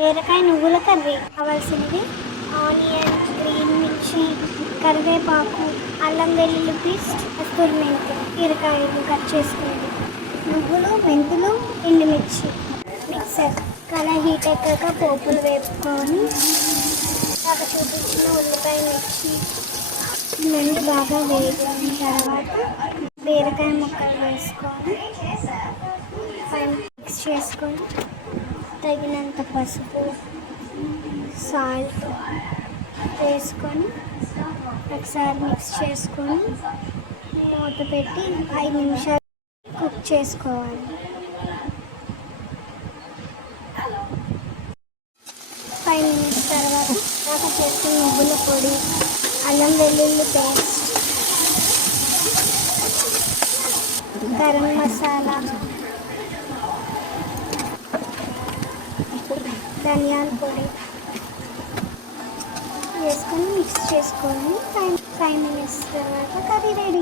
బీరకాయ నువ్వుల కర్రీ కావాల్సినవి ఆనియన్, గ్రీన్ మిర్చి, కరివేపాకు, అల్లం వెల్లుల్లి పేస్ట్, కస్తూరి మెంతి, బీరకాయలు కట్ చేసుకునేది, నువ్వులు, మెంతులు, ఎండుమిర్చి, మిక్సర్. కళాయి హీట్ ఎక్కాక పోపులు వేపుకొని బాగా చూపించిన ఉల్లిపాయ, మిర్చి ఇవన్నీ బాగా వేగిన తర్వాత బీరకాయ ముక్కలు వేసుకొని మిక్స్ చేసుకొని తగినంత పసుపు, సాల్ట్ వేసుకొని ఒకసారి మిక్స్ చేసుకొని మూత పెట్టి 5 నిమిషాలు కుక్ చేసుకోవాలి. 5 నిమిషాల తర్వాత చేసుకున్న నువ్వుల పొడి, అల్లం వెల్లుల్లి పేస్ట్, గరం మసాలా, ధనియాల పొడి వేసుకొని మిక్స్ చేసుకొని 5 మినిట్స్ తర్వాత కర్రీ రెడీ.